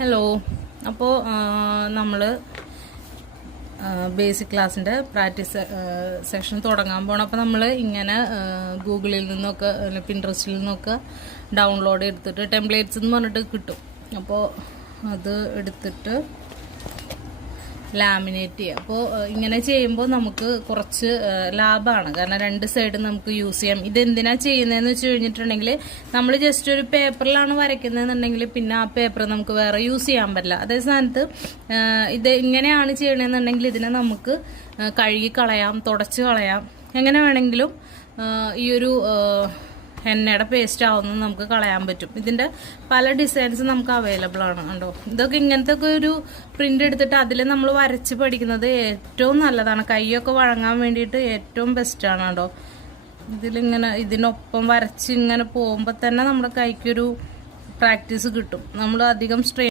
Hello. അപ്പോൾ നമ്മൾ basic ക്ലാസ്സിൻ്റെ പ്രാക്ടീസ് സെക്ഷൻ തുടങ്ങാൻ പോകണം. അപ്പോൾ നമ്മൾ ഇങ്ങനെ ഗൂഗിളിൽ നിന്നൊക്കെ പിൻട്രസ്റ്റിൽ നിന്നൊക്കെ ഡൗൺലോഡ് എടുത്തിട്ട് ടെംപ്ലേറ്റ്സ് എന്ന് പറഞ്ഞിട്ട് കിട്ടും. അപ്പോൾ അത് എടുത്തിട്ട് ലാമിനേറ്റ് ചെയ്യുക. അപ്പോൾ ഇങ്ങനെ ചെയ്യുമ്പോൾ നമുക്ക് കുറച്ച് ലാഭമാണ്. കാരണം രണ്ട് സൈഡും നമുക്ക് യൂസ് ചെയ്യാം. ഇതെന്തിനാണ് ചെയ്യുന്നതെന്ന് വെച്ച് കഴിഞ്ഞിട്ടുണ്ടെങ്കിൽ നമ്മൾ ജസ്റ്റ് ഒരു പേപ്പറിലാണ് വരയ്ക്കുന്നതെന്നുണ്ടെങ്കിൽ പിന്നെ ആ പേപ്പർ നമുക്ക് വേറെ യൂസ് ചെയ്യാൻ പറ്റില്ല. അതേ സ്ഥാനത്ത് ഇത് ഇങ്ങനെയാണ് ചെയ്യണമെന്നുണ്ടെങ്കിൽ ഇതിനെ നമുക്ക് കഴുകി കളയാം, തുടച്ച് കളയാം, എങ്ങനെ വേണമെങ്കിലും ഈ ഒരു എണ്ണയുടെ പേസ്റ്റ് ആവുന്നത് നമുക്ക് കളയാൻ പറ്റും. ഇതിൻ്റെ പല ഡിസൈൻസ് നമുക്ക് അവൈലബിൾ ആണ്. കണ്ടോ, ഇതൊക്കെ ഇങ്ങനത്തെ ഒക്കെ ഒരു പ്രിന്റ് എടുത്തിട്ട് അതിൽ നമ്മൾ വരച്ച് പഠിക്കുന്നത് ഏറ്റവും നല്ലതാണ്. കൈയൊക്കെ വഴങ്ങാൻ വേണ്ടിയിട്ട് ഏറ്റവും ബെസ്റ്റാണ്. കേട്ടോ, ഇതിലിങ്ങനെ ഇതിനൊപ്പം വരച്ച് ഇങ്ങനെ പോകുമ്പോൾ തന്നെ നമ്മുടെ കൈക്കൊരു പ്രാക്ടീസ് കിട്ടും. നമ്മൾ അധികം